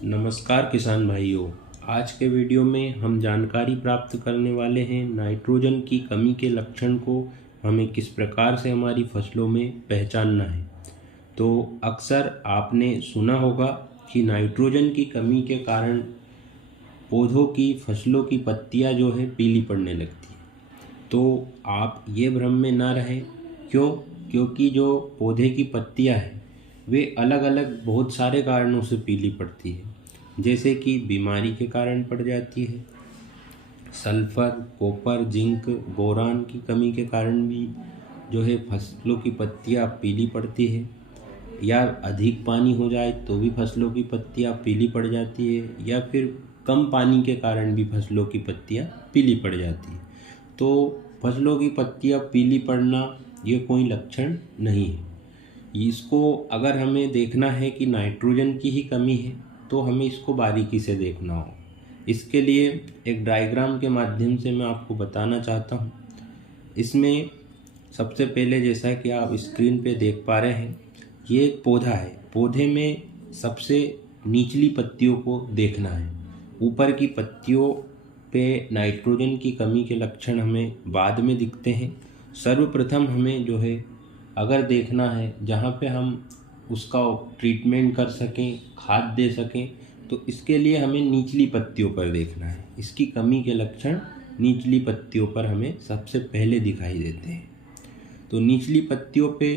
नमस्कार किसान भाइयों। आज के वीडियो में हम जानकारी प्राप्त करने वाले हैं नाइट्रोजन की कमी के लक्षण को हमें किस प्रकार से हमारी फसलों में पहचानना है। तो अक्सर आपने सुना होगा कि नाइट्रोजन की कमी के कारण पौधों की फसलों की पत्तियां जो है पीली पड़ने लगती है। तो आप ये भ्रम में ना रहें। क्योंकि जो पौधे की पत्तियां हैं वे अलग अलग बहुत सारे कारणों से पीली पड़ती है, जैसे कि बीमारी के कारण पड़ जाती है, सल्फर, कॉपर, जिंक, बोरान की कमी के कारण भी जो है फसलों की पत्तियां पीली पड़ती है, या अधिक पानी हो जाए तो भी फसलों की पत्तियां पीली पड़ जाती है, या फिर कम पानी के कारण भी फसलों की पत्तियां पीली पड़ जाती है। तो फसलों की पत्तियां पीली पड़ना ये कोई लक्षण नहीं है। इसको अगर हमें देखना है कि नाइट्रोजन की ही कमी है तो हमें इसको बारीकी से देखना हो। इसके लिए एक डायग्राम के माध्यम से मैं आपको बताना चाहता हूँ। इसमें सबसे पहले, जैसा कि आप स्क्रीन पे देख पा रहे हैं, ये एक पौधा है। पौधे में सबसे निचली पत्तियों को देखना है। ऊपर की पत्तियों पे नाइट्रोजन की कमी के लक्षण हमें बाद में दिखते हैं। सर्वप्रथम हमें जो है अगर देखना है जहाँ पे हम उसका ट्रीटमेंट कर सकें, खाद दे सकें, तो इसके लिए हमें निचली पत्तियों पर देखना है। इसकी कमी के लक्षण निचली पत्तियों पर हमें सबसे पहले दिखाई देते हैं। तो निचली पत्तियों पे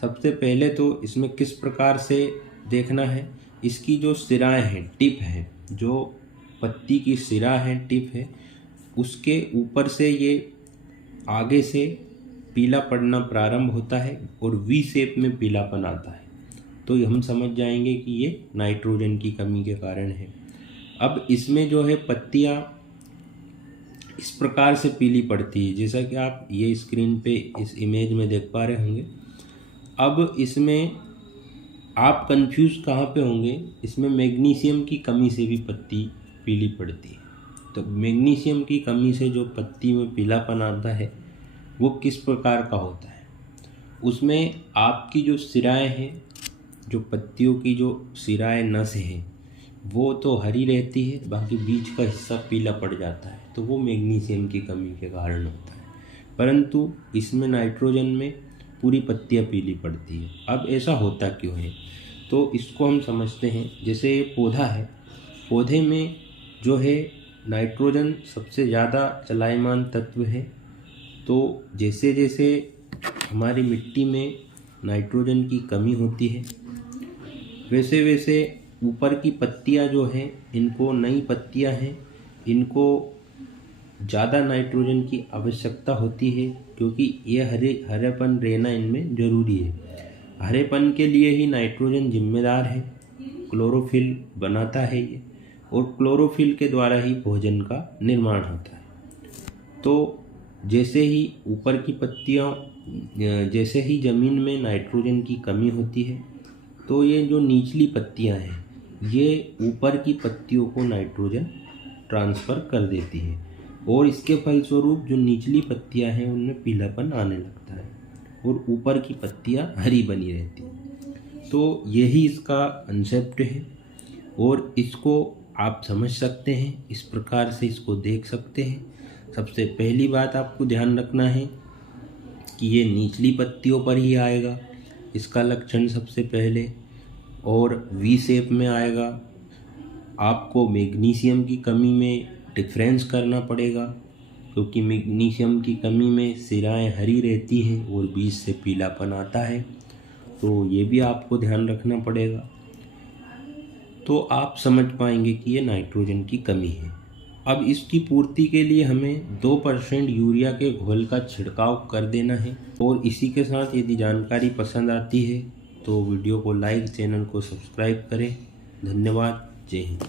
सबसे पहले तो इसमें किस प्रकार से देखना है, इसकी जो सिराएं हैं, टिप है, जो पत्ती की सिरा है, टिप है, उसके ऊपर से ये आगे से पीला पड़ना प्रारंभ होता है और वी शेप में पीलापन आता है। तो हम समझ जाएंगे कि ये नाइट्रोजन की कमी के कारण है। अब इसमें जो है पत्तियां इस प्रकार से पीली पड़ती है, जैसा कि आप ये स्क्रीन पे इस इमेज में देख पा रहे होंगे। अब इसमें आप कंफ्यूज कहाँ पे होंगे, इसमें मैग्नीशियम की कमी से भी पत्ती पीली पड़ती है। तो मैग्नीशियम की कमी से जो पत्ती में पीलापन आता है वो किस प्रकार का होता है, उसमें आपकी जो सिराएं हैं, जो पत्तियों की जो सिराएं नस हैं, वो तो हरी रहती है, बाकी बीच का हिस्सा पीला पड़ जाता है। तो वो मैग्नीशियम की कमी के कारण होता है। परंतु इसमें नाइट्रोजन में पूरी पत्तियां पीली पड़ती है। अब ऐसा होता क्यों है, तो इसको हम समझते हैं। जैसे ये पौधा है, पौधे में जो है नाइट्रोजन सबसे ज़्यादा चलायमान तत्व है। तो जैसे जैसे हमारी मिट्टी में नाइट्रोजन की कमी होती है, वैसे वैसे ऊपर की पत्तियां जो हैं, इनको, नई पत्तियां हैं, इनको ज़्यादा नाइट्रोजन की आवश्यकता होती है, क्योंकि ये हरेपन रहना इनमें ज़रूरी है। हरेपन के लिए ही नाइट्रोजन जिम्मेदार है, क्लोरोफिल बनाता है ये, और क्लोरोफिल के द्वारा ही भोजन का निर्माण होता है। तो जैसे ही ऊपर की पत्तियां, जैसे ही ज़मीन में नाइट्रोजन की कमी होती है, तो ये जो निचली पत्तियां हैं, ये ऊपर की पत्तियों को नाइट्रोजन ट्रांसफ़र कर देती है, और इसके फलस्वरूप जो निचली पत्तियां हैं उनमें पीलापन आने लगता है और ऊपर की पत्तियां हरी बनी रहती हैं। तो यही इसका कंसेप्ट है, और इसको आप समझ सकते हैं, इस प्रकार से इसको देख सकते हैं। सबसे पहली बात आपको ध्यान रखना है कि ये निचली पत्तियों पर ही आएगा, इसका लक्षण सबसे पहले, और वी शेप में आएगा। आपको मैग्नीशियम की कमी में डिफरेंस करना पड़ेगा, क्योंकि मैग्नीशियम की कमी में सिराएं हरी रहती है और बीच से पीलापन आता है। तो ये भी आपको ध्यान रखना पड़ेगा, तो आप समझ पाएंगे कि ये नाइट्रोजन की कमी है। अब इसकी पूर्ति के लिए हमें 2% यूरिया के घोल का छिड़काव कर देना है। और इसी के साथ यदि जानकारी पसंद आती है तो वीडियो को लाइक, चैनल को सब्सक्राइब करें। धन्यवाद। जय हिंद।